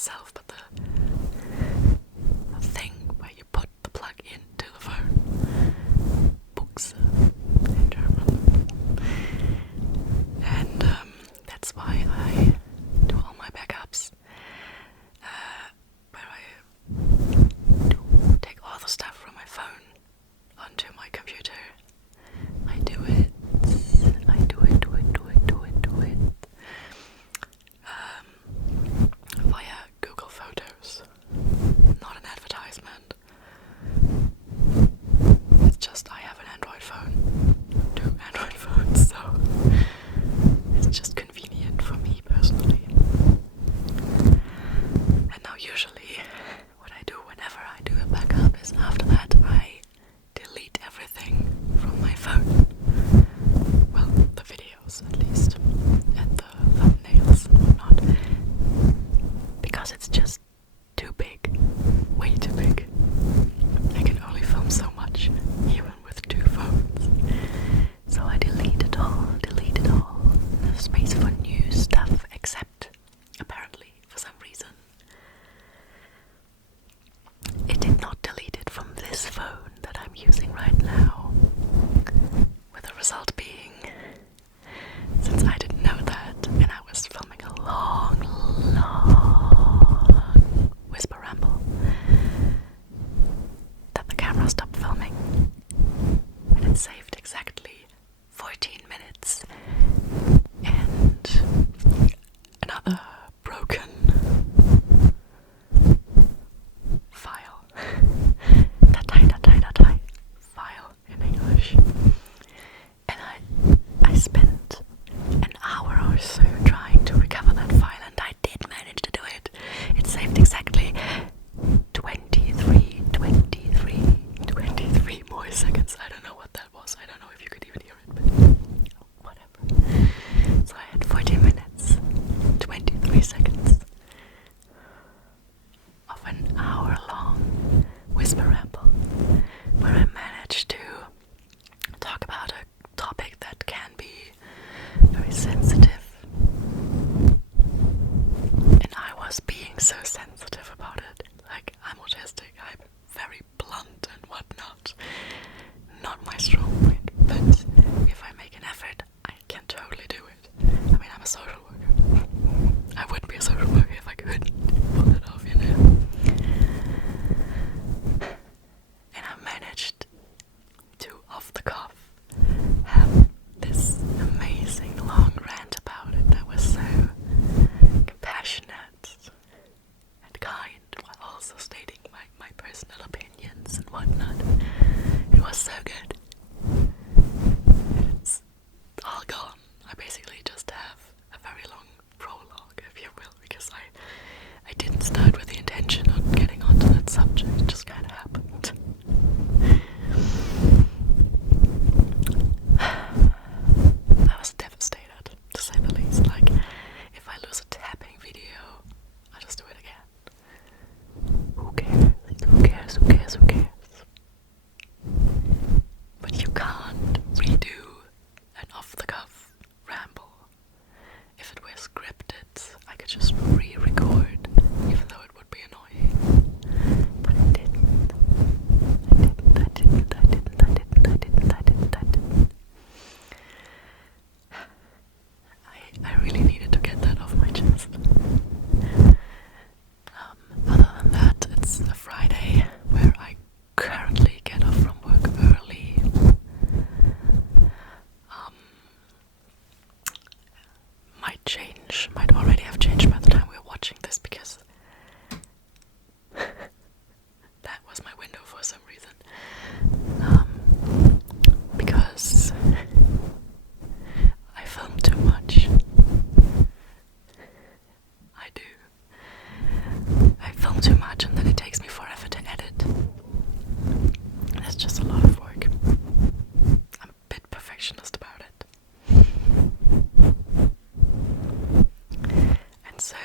itself, but the thing where you put the plug into the phone. Buchse in German. And that's why I do all my backups. Where I do take all the stuff from my phone onto my computer. I do it via Google Photos. Not an advertisement. It's just I have an Android phone. 2 Android phones, so it's just convenient for me personally. And now usually what I do whenever I do a backup is after that I delete everything from my phone. Well, the videos at least, and the thumbnails and whatnot. Because it's just too big. Way too big. I can only film so much, even with 2 phones. So I delete it all. There's space for new stuff, except, apparently, for some reason, it did not delete it from this phone that I'm using right now. With the result being, since I didn't know that, and I was filming a long whisper ramble, that the camera stopped filming, and it saved exactly 14 minutes, and another broken file, datei file in English, and I spent an hour or so trying to recover that file, and I did manage to do it. It saved exactly 23 more seconds. I don't know what that was. I don't know if you could even hear it, but whatever. So I had 14 minutes, 23 seconds of an hour-long whisper ramble, where I managed to talk about a topic that can be very sensitive. And I was being so sensitive about it. Like, I'm autistic, I'm very blunt and whatnot. Not my strong point, but if I make an effort, I can totally do it. I mean, I'm a social worker. I wouldn't be a social worker if I couldn't pull it off, you know. And I managed to, off the cuff, have this amazing long rant about it that was so compassionate and kind, while also stating my personal opinions and whatnot. It was so good. And it's all gone. I basically just have a very long prologue, if you will, because I didn't start with the intention of getting onto that subject. It just kind of happened. I was devastated, to say the least. Like, if I lose a tapping video, I'll just do it again. Who cares? But you can't redo an off-the-cuff ramble. If it were scripted, I could just re-record, even though it would be annoying. But I didn't. I really needed to get that off my chest. Other than that, it's a Friday where I currently get off from work early. Might already have changed by the time we're watching this, because that was my window for some reason. Because I film too much. I do. I film too much, and then it takes me forever to edit. It's just a lot of work. I'm a bit perfectionist about it. And so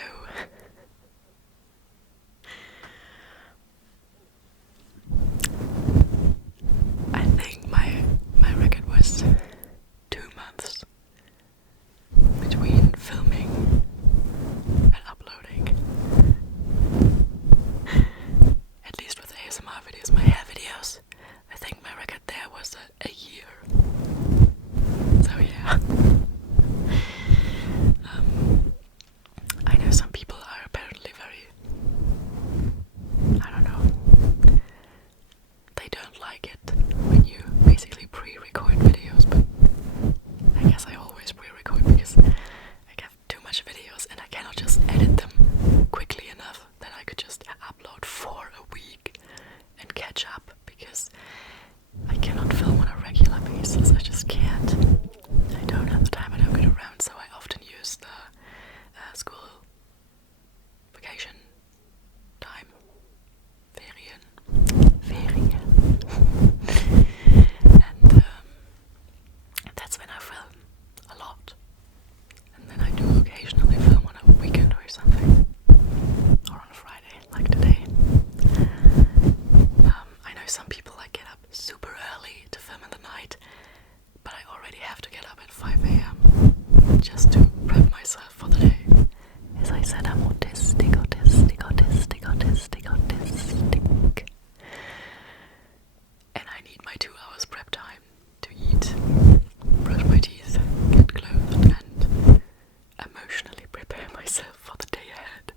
myself for the day ahead.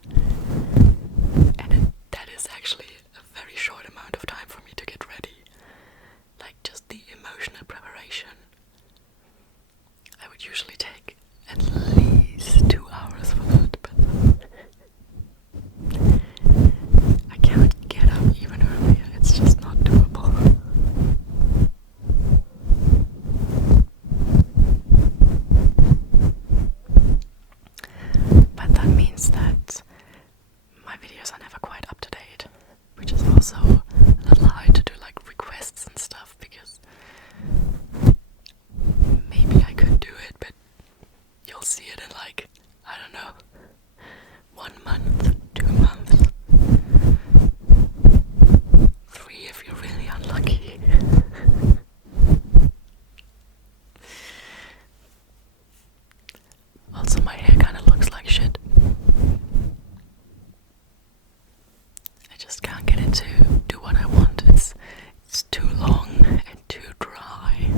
That is actually a very short amount of time for me to get ready. Like just the emotional preparation. I would usually take at least 2 hours for that, but I can't get up even earlier. It's just not doable. But that means that my videos are never quite up to date, which is also a little hard to do like requests and stuff, because maybe I could do it, but you'll see it in like, I don't know, 1 month, 2 months, 3 if you're really unlucky. Also, my hair kind of looks like shit. I just can't get it to do what I want. It's too long and too dry.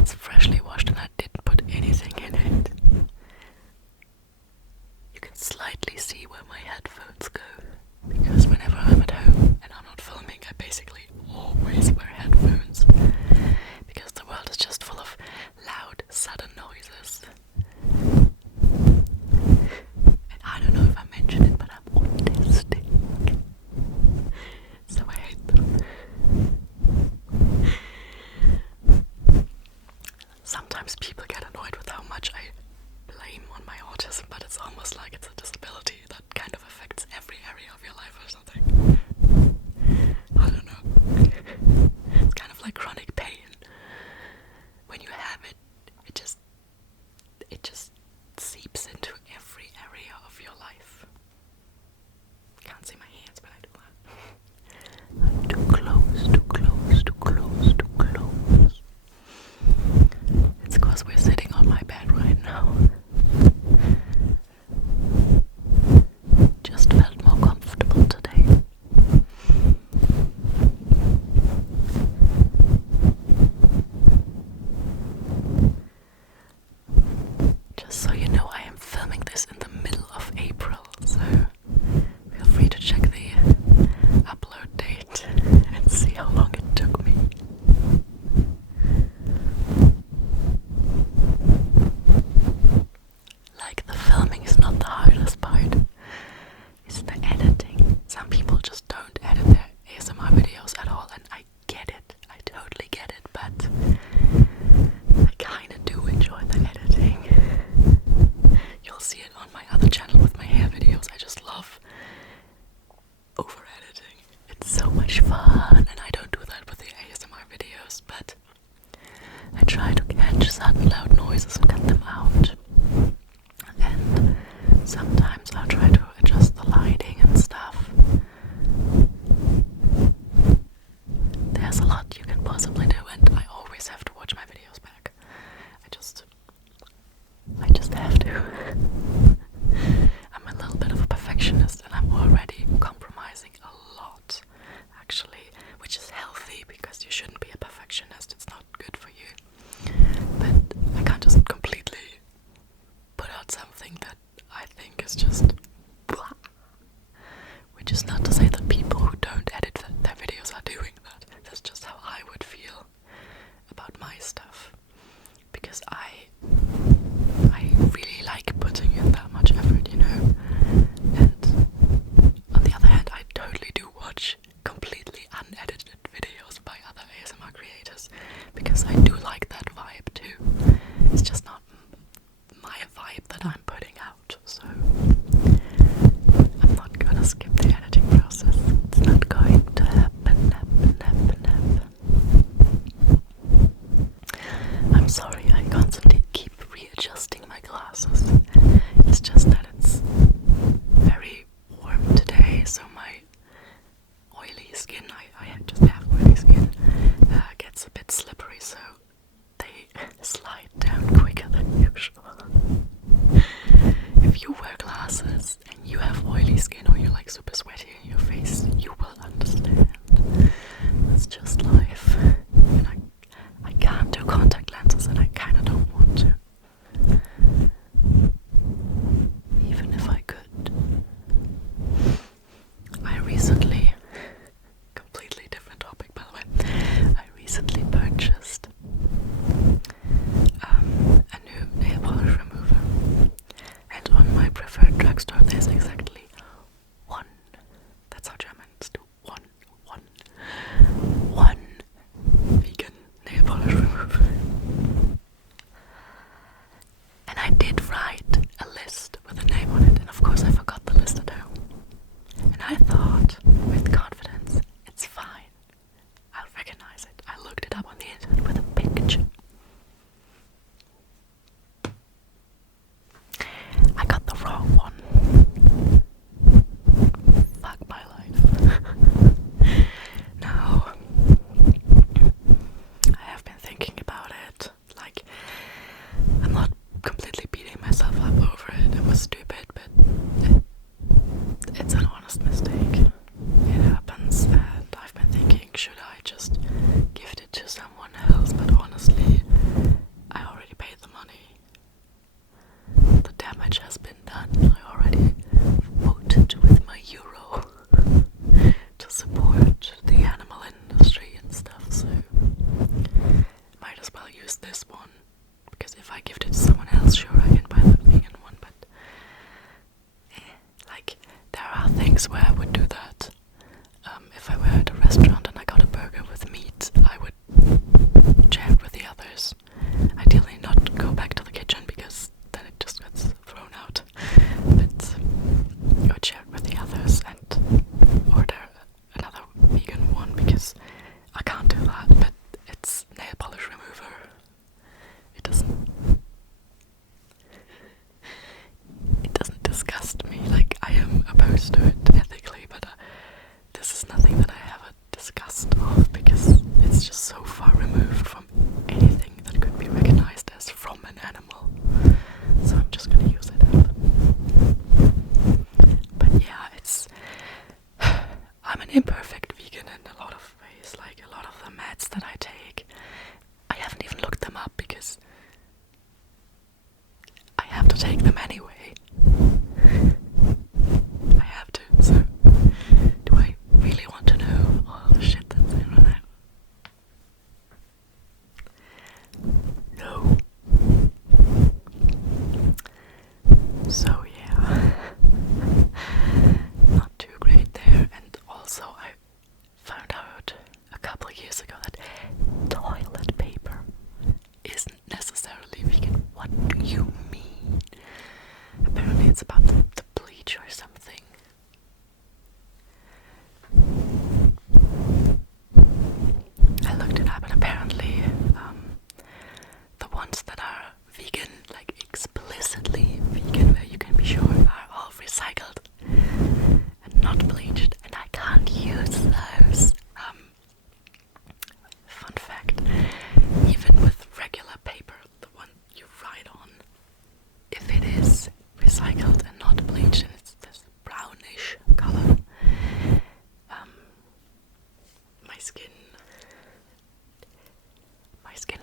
It's freshly washed and I didn't put anything in it. You can slightly see where my headphones go, because whenever I'm at home and I'm not filming, I basically always wear headphones, because the world is just full of loud, sudden noises. And I don't know if I mentioned it, but I'm autistic, so I hate them. Sometimes people get annoyed with how much I blame on my autism, but it's almost like it's a disability that kind of affects every area of your life or something. I don't know. It's kind of like chronic pain. When you have it, it just seeps into every area of your life. Can't see my hands, but I do that. I'm too close, too close, too close, too close. It's because we're sitting on my bed right now. Just felt more comfortable today. Just so you know, I am filming this in the middle of April, so feel free to check the upload date and see how long it took me. Like, the filming is not the hardest part, it's the editing. Some people just don't edit their ASMR videos at all, and I get it, I totally get it, but I kinda do enjoy the editing. You'll see it on my other channel with my hair videos. I just love over editing. It's so much fun, and I don't do that with the ASMR videos, but I try to catch sudden loud noises and cut them out. And sometimes I'll try to adjust the lighting and stuff. There's a lot you can possibly do, and I always have to watch my videos back. I just have to. I'm a little bit of a perfectionist, and I'm already compromising a lot, actually, which is healthy, because you shouldn't be a perfectionist. It's not good for you. But I can't just completely put out something that I think is just blah. Which is not to say that people who don't edit their videos are doing that. That's just how I would feel about my stuff. Because I really like putting in that much effort, you know. And on the other hand, I totally do watch completely unedited videos by other ASMR creators, because I do like that vibe too. It's just not my vibe that I'm putting out, so I'm not gonna skip the editing process. It's not going to happen. I'm sorry, I constantly keep readjusting my glasses. It's just that it's very warm today, so my oily skin, I just have oily skin, gets a bit slippery, so they slide down quicker than usual. stupid, but it's an honest mistake. It happens, and I've been thinking, should I just gift it to someone else? But honestly, I already paid the money. The damage has been done. I already voted with my euro to support the animal industry and stuff, so might as well use this one. Because if I gift it to someone else, sure, I can buy the vegan one, but like, there are things where I would do that. If I were at a restaurant and I got a burger with meat, I would share it with the others. Ideally not go back to the kitchen because then it just gets thrown out. But I would share it with the others and order another vegan one because I can't do that, but it's nail polish remover. It doesn't disgust me. Like, I am opposed to it ethically, but this is nothing that I have a disgust of because it's just so far removed from anything that could be recognized as from an animal. So I'm just gonna use it up. But yeah, I'm an imperfect vegan in a lot of ways. Like, a lot of the meds that I take, I haven't even looked them up because I have to take them anyway. I have to, so do I really want to know all the shit that's in on it? No. So yeah, not too great there. And also I found out a couple of years ago that toilet paper isn't necessarily vegan. What do you mean? Apparently it's about the bleach or something. I looked it up, and apparently the ones that are vegan, like explicitly vegan, where you can be sure, are all recycled and not bleached, and I can't use those. Fun fact, even with regular paper, the one you write on, if it is recycled and not bleached and it's this brownish color, my skin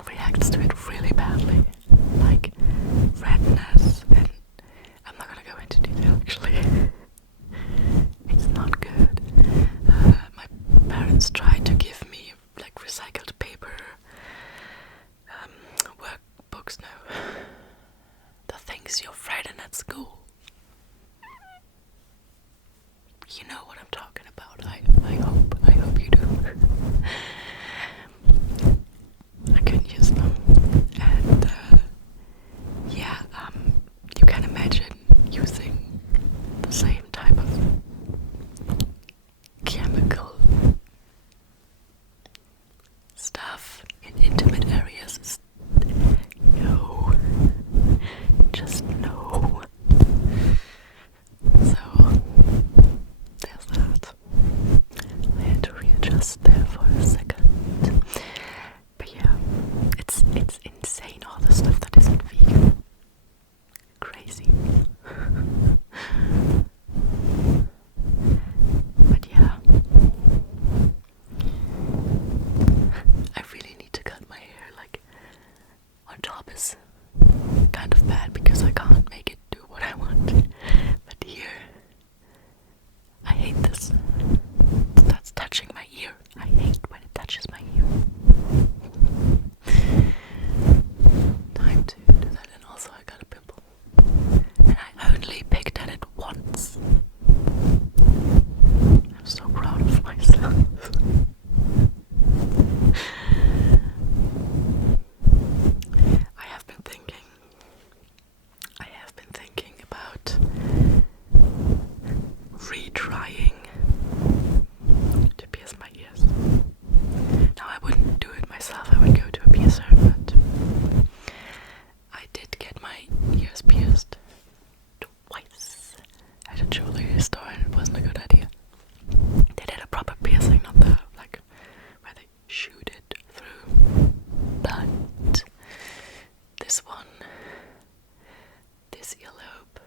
reacts to it really badly, like redness, and I'm not gonna go into detail actually. It's not good. My parents tried to give me like recycled paper workbooks, no, the things you've written at school. You know what I'm talking about. I hope you do. I couldn't use them, and yeah, you can imagine using the same type of chemical stuff in intimate areas. No, just no. So there's that. I had to readjust there for a second. But yeah, it's insane, all the stuff that isn't vegan. Crazy. But yeah, I really need to cut my hair. Like, on top is kind of bad because I can't make it do what I want. But here, I hate this. That's touching my ear. I hate when it touches my ear. Time to do that, and also I got a pimple. And I only picked at it once. I'm so proud of myself. I have been thinking about retrying to pierce my ears. Now, I wouldn't do it myself, I would go to a piercer, but I did get my ears pierced twice at a jewelry store, and it wasn't a good idea. They did a proper piercing, not the, like, where they shoot it through, but this one, this earlobe,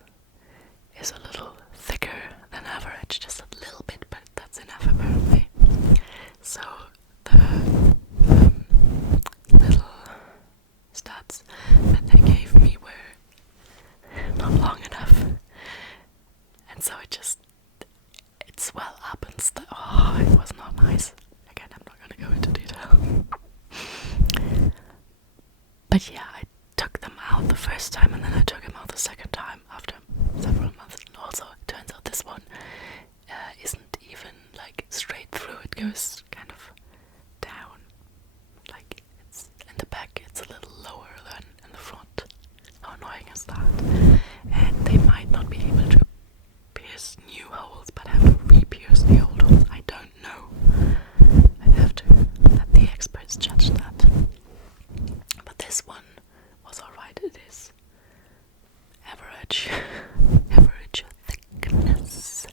is a little thicker than average, just a little bit, but that's enough apparently. So the little studs that they gave me were not long enough, and so it swelled up and it was not nice. Again, I'm not gonna go into detail. But yeah, I took them out the first time, and then I took them out the second time after several months. And also, it turns out this one isn't even like straight through. It goes kind of down. Like it's in the back, it's a little lower than in the front. How annoying is that? And they might not be able to pierce new holes, but have to re-pierce the old holes. I don't know. I'd have to let the experts judge that. But this one was alright. It is average thickness.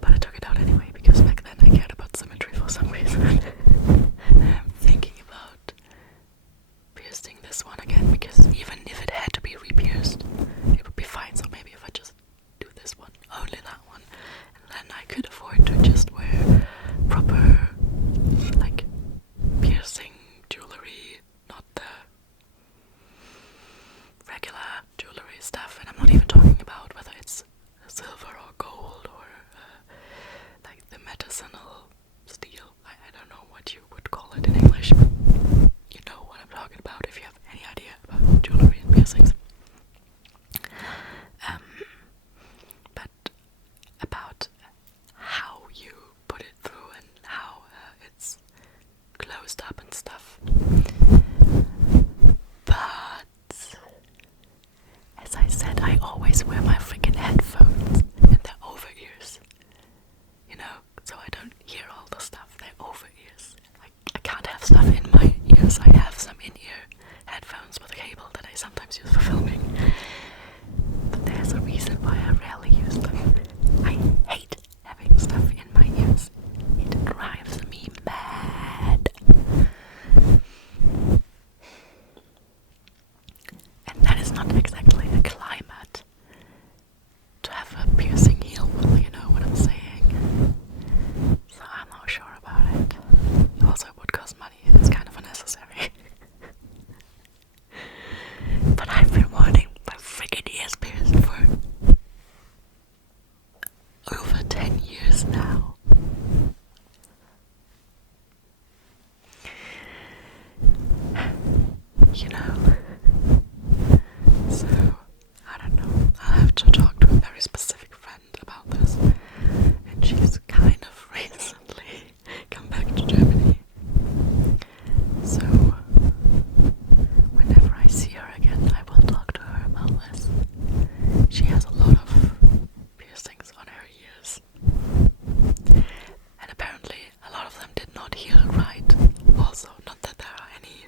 But I took it out anyway because back then I cared about symmetry for some reason. I'm thinking about piercing this one again, because even if it had to be re-pierced, it would be fine. So maybe if I just do this one, only that one, and then I could afford to just wear proper, like, piercing jewelry, not the regular jewelry stuff. And I'm not even talking about whether it's silver or gold or like the medicinal steel. I don't know what you would call it in English, but you know what I'm talking about if you have any idea about jewelry and piercings. But about how you put it through and how it's closed up and stuff. But as I said, I always wear my freaking headphones and they're over ears, you know, so I don't hear all the stuff. They're over ears. I can't have stuff in my ears. I have some in-ear headphones with a cable that I sometimes use for filming, but there's a reason why I rarely use them. I hate having stuff in my ears. It drives me mad. And that is not exactly a climate to have a piercing heel. Well, you know what I'm saying. So I'm not sure about it. Also, it would cost money. It's kind of unnecessary. But I've been wanting my freaking ears pierced for over 10 years now. You know. So, I don't know. I'll have to talk to a very specific friend about this. And she's kind of recently come back to Germany. So, whenever I see her again, I will talk to her about this. She has a lot of piercings on her ears. And apparently, a lot of them did not heal right. Also, not that there are any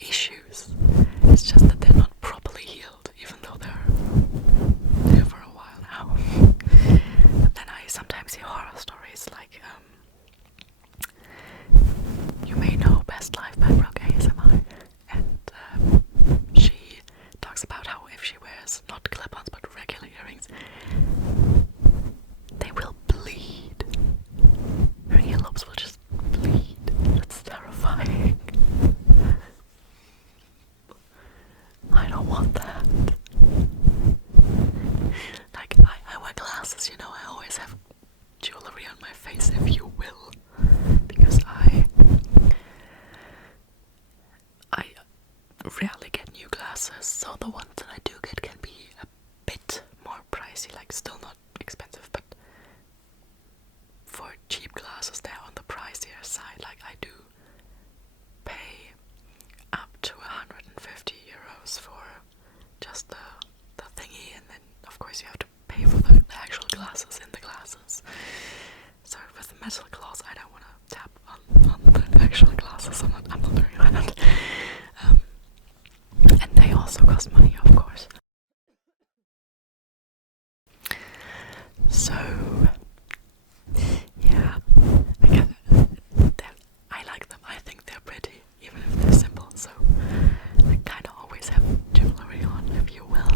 issues. It's just that they're not properly healed, even though they're there for a while now. But then I sometimes hear horror stories like, you may know Best Life by Brooke ASMR, and she talks about how if she wears not clip-ons but regular earrings, they will bleed. Her earlobes will just bleed. That's terrifying. I don't want that. Like, I wear glasses, you know, I always have jewelry on my face, if you will, because I rarely get new glasses, so the ones that I do get can be a bit more pricey, like still not expensive, but for cheap glasses they're on the pricier side. Like, I do pay up to 150 euros for just the thingy, and then of course you have to pay for the actual glasses in the glasses. So with the metal claws, I don't want to tap on the actual glasses. I'm not doing that. And they also cost money, of course. So yeah, I like them. I think they're pretty, even if they're simple. So I kind of always have jewelry on, if you will.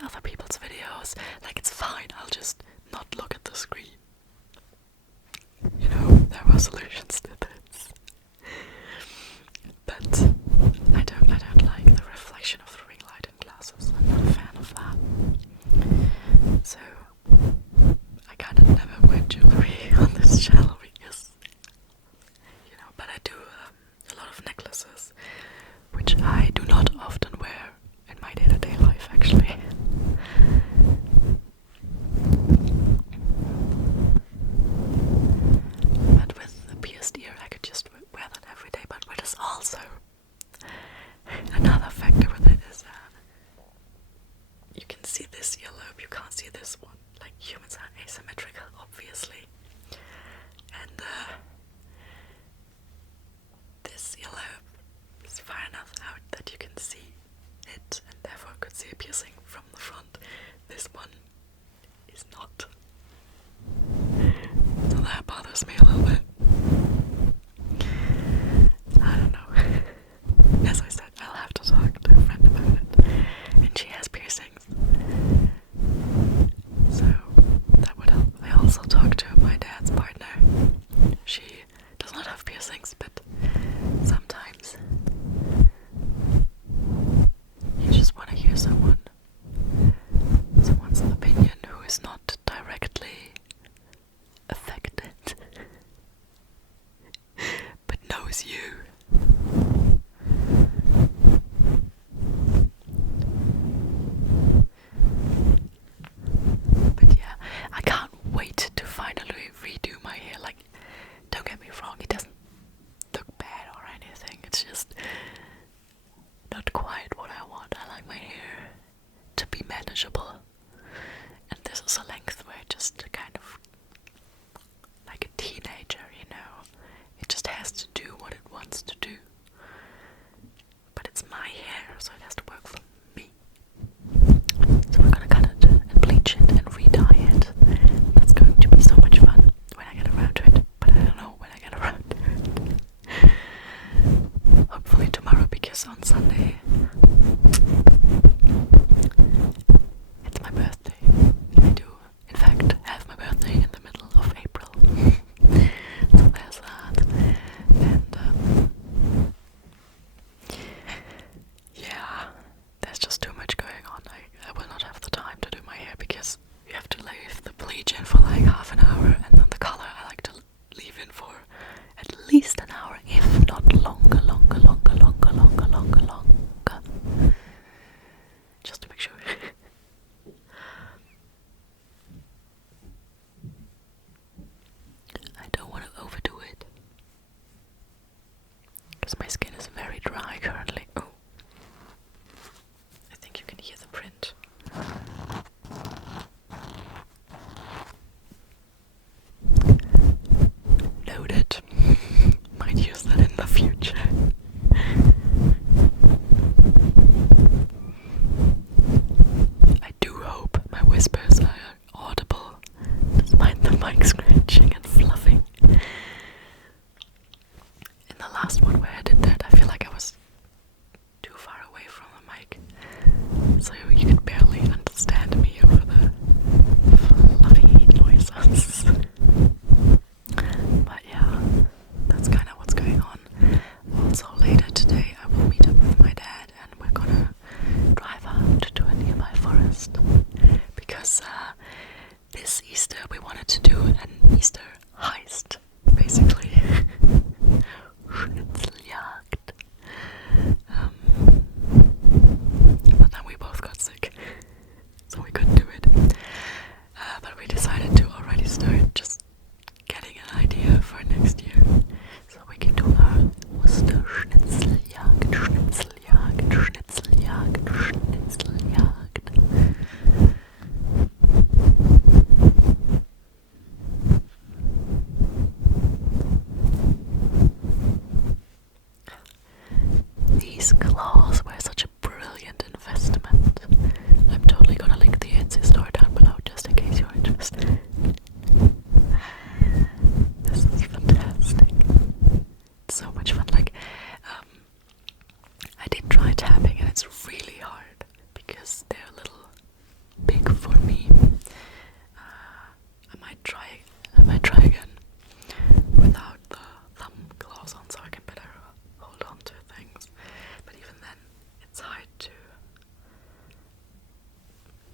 with other people's videos. Like, it's fine, I'll just not look at the screen. You know, there are solutions to this. But I don't like the reflection of the ring light in glasses. I'm not a fan of that. So I kind of never wear jewelry on this channel because, you know, but I do a lot of necklaces, which I do not often wear in my day-to-day life, actually. But with the pierced ear, I could just wear that every day. But what is also another factor with it is you can see this earlobe, you can't see this one. Like, humans are asymmetrical, obviously. And this earlobe is far enough out that you can see it, and therefore could see a piercing from the front. This one is not. So that bothers me a little bit. I don't know. As I said, I'll have to talk to a friend about it. And she has piercings. So that would help. I also talked to my dad's partner. She does not have piercings, but sometimes you just want to hear someone's opinion who is not directly affected, but knows you. But yeah, I can't wait to finally redo my hair. Like, don't get me wrong, it doesn't look bad or anything. It's just not quite what I want. I like my hair to be manageable. And this is a length where it just kind of like a teenager, you know. It just has to do what it wants to do. But it's my hair, so it has to work for me. So we're gonna cut it and bleach it and re-dye it. That's going to be so much fun when I get around to it. But I don't know when I get around to it. Hopefully tomorrow, because on Sunday it's my birthday. I do, in fact, have my birthday in the middle of April. So there's that. And yeah, there's just too much going on. I will not have the time to do my hair because you have to leave the bleach in for like half an hour, and then the color I like to leave in for at least an hour, if not longer. Just to make sure. I don't want to overdo it because my skin is very dry currently. Oh, I think you can hear the print. Noted. Might use that in the future. I do hope my whispers are audible despite the mic scratching and fluffing. In the last one where I did that, I feel like I was too far away from the mic, so you could barely understand me over the fluffy noises. But yeah, that's kind of what's going on. Also later today I will meet up with my dad and we're gonna drive out to a nearby forest because this Easter we wanted to do an Easter heist, basically. Schnitzeljagd. But then we both got sick.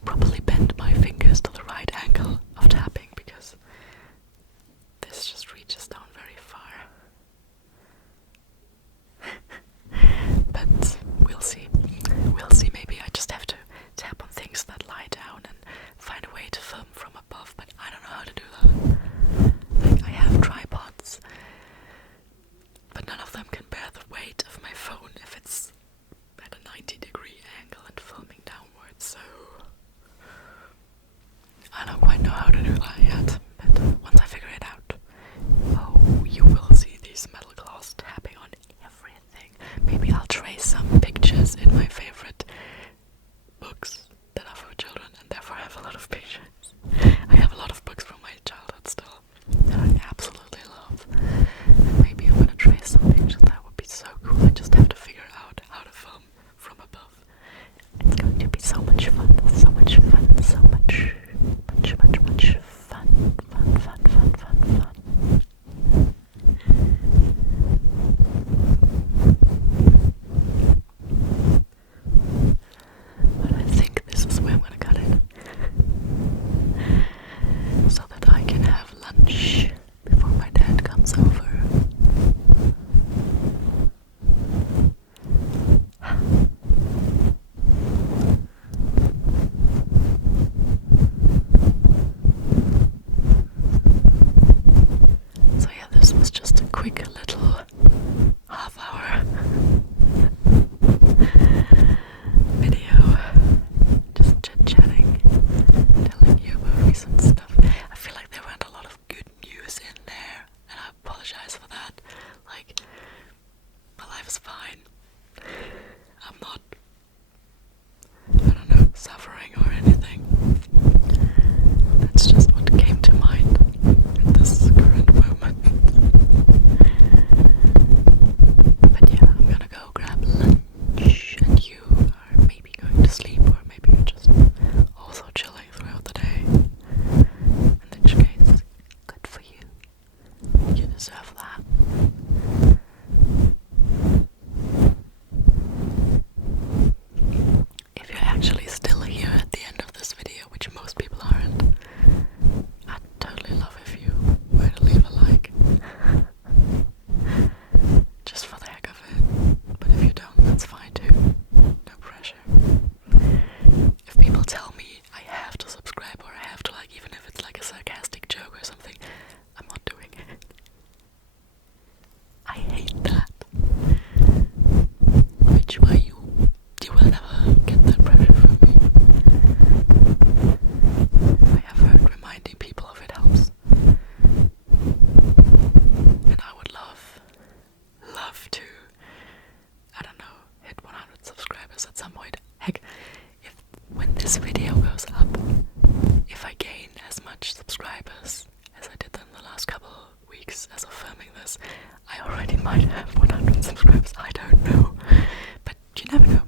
probably bend my fingers to the right angle of tapping because this just reaches down very far. But we'll see. We'll see. Maybe I just have to tap on things that lie down and find a way to film from above, but I don't know how to do that. Like, I have tripods, but none of them can bear the weight of my phone if it's at a 90-degree angle and filming downwards, so I don't quite know how to do that yet, but once I figure it out, oh, you will see these metal claws tapping on everything. Maybe I'll trace some pictures in my favorite books that are for children, and therefore I have a lot of pictures. I have a lot of books from my childhood still that I absolutely love. And maybe I'm gonna trace some pictures. That would be so cool. I just have to figure out how to film from above. It's going to be so much fun, so much fun, so much fun. But I think this is where I'm gonna cut it, so that I can have lunch before my dad comes over. So yeah, this was just a quick little half-hour video, just chit-chatting, telling you about recent stuff. I feel like there weren't a lot of good news in there, and I apologize for that. Like, my life is fine. I'm not, I don't know, suffering or anything. That's just what came to mind at this current moment. But yeah, I'm gonna go grab lunch, and you are maybe going to sleep, or maybe you're just also chilling throughout the day. In which case, good for you. You deserve that. If you're actually still here at the end of this video, which most people aren't, I'd totally love if you were to leave a like. Just for the heck of it. But if you don't, that's fine too. No pressure. If people tell me I have to subscribe, or I have to like, even if it's like a sarcastic joke or something, I'm not doing it. I hate that. Which why you will never get that pressure from me. I have heard reminding people of it helps. And I would love to, I don't know, hit 100 subscribers at some point. Heck, when this video goes up, if I gain as much subscribers as I did in the last couple of weeks as of filming this, I already might have 100 subscribers. I don't know, but you never know.